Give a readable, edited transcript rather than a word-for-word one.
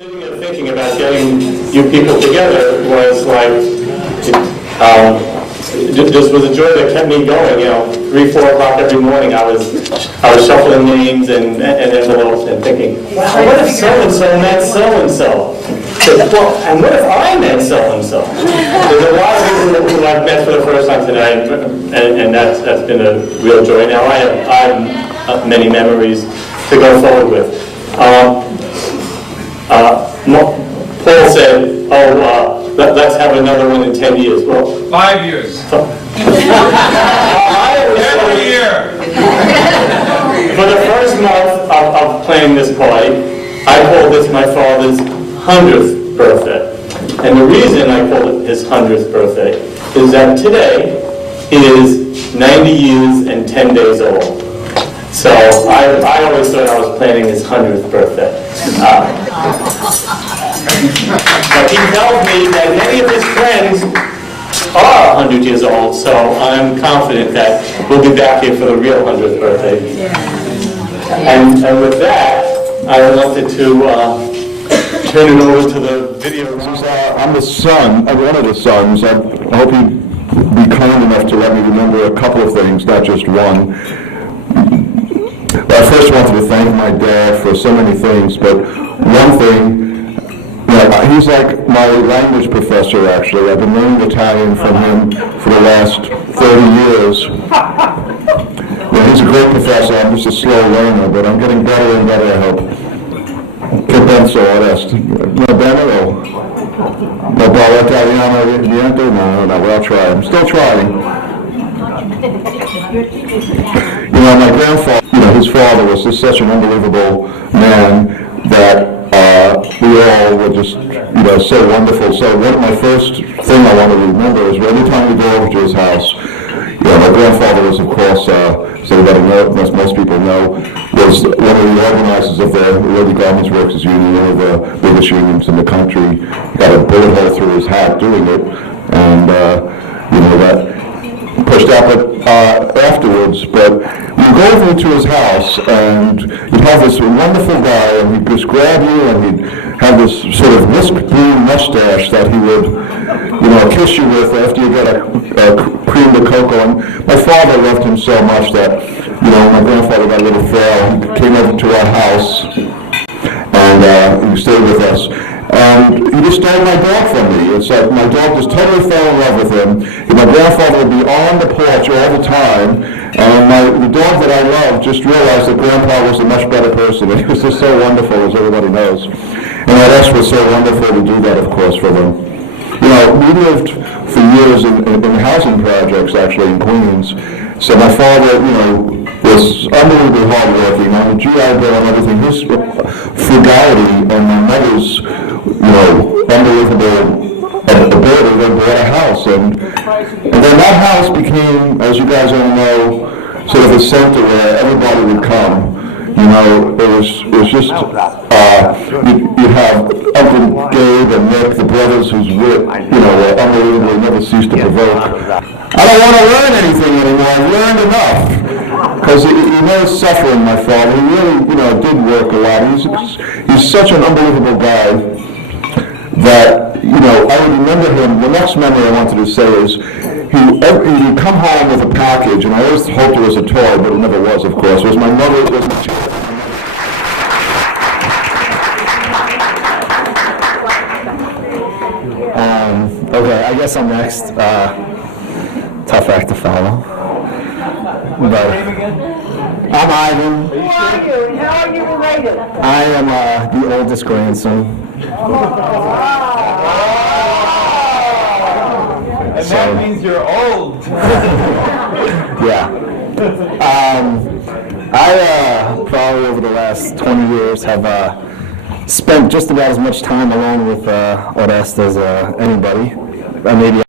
Sitting there thinking about getting you people together was like, just was a joy that kept me going. 3, 4 o'clock every morning, I was shuffling names and envelopes and thinking, wow, what if so-and-so met so-and-so? Well, and what if I met so-and-so? There's a lot of people who I've met for the first time tonight, and that's been a real joy. Now, I have many memories to go forward with. Paul said, let's have another one in 10 years. Well, 5 years. Every year. For the first month of planning this party, I called this my father's 100th birthday. And the reason I called it his 100th birthday is that today he is 90 years and 10 days old. So I always thought I was planning his 100th birthday. But he tells me that many of his friends are 100 years old, so I'm confident that we'll be back here for the real 100th birthday. And with that, I wanted to turn it over to the video. I'm the son, one of the sons. I hope you'd be kind enough to let me remember a couple of things, not just one. I first wanted to thank my dad for so many things, but one thing, he's like my language professor, actually. I've been learning Italian from him for the last 30 years. He's a great professor. I'm just a slow learner, but I'm getting better and better, I hope. Che penso, Oreste? Va bene o? No parlo italiano niente? No, well, I'll try. I'm still trying. My grandfather, his father was just such an unbelievable man that we all were just, so wonderful. So my first thing I want to remember is every time we go over to his house, my grandfather was, of course, so everybody knows, as most people know, was one of the organizers of the Lady Garments Workers Union, one of the biggest unions in the country. Got a bullet hole through his hat doing it, and that pushed out afterwards. But you go over to his house, and you'd have this wonderful guy, and he'd just grab you, and he'd have this sort of whisk blue mustache that he would, kiss you with after you get a cream de cocoa. And my father loved him so much that, my grandfather got a little frail. He came over to our house, and he stayed with us. And he just stole my dog from me. It's like my dog just totally fell in love with him. And my grandfather would be on the porch all the time, and the dog that I loved just realized that Grandpa was a much better person, and he was just so wonderful, as everybody knows. And Oreste was so wonderful to do that, of course, for them. We lived for years in housing projects, actually, in Queens. So my father, was unbelievably hardworking. On the GI Bill and everything, his frugality and my mother's, unbelievable ability, they bought a house. And then that house became, as you guys all know, sort of a center where everybody would come. It was just, you'd have Uncle Gabe and Nick, the brothers whose wit, were unbelievable, never ceased to provoke. I don't want to learn anything anymore. I've learned enough. Because he knows suffering, my father. He really, did work a lot. He's such an unbelievable guy that, I would remember him. The next memory I wanted to say is he'd come home with a package, and I always hoped it was a toy, but it never was, of course. It was my mother. It was my Okay, I guess I'm next. Tough act to follow. But I'm Ivan. Who are you and how are you related? I am the oldest grandson. And that means you're old. Yeah. I probably over the last 20 years have spent just about as much time alone with Oreste as anybody. Maybe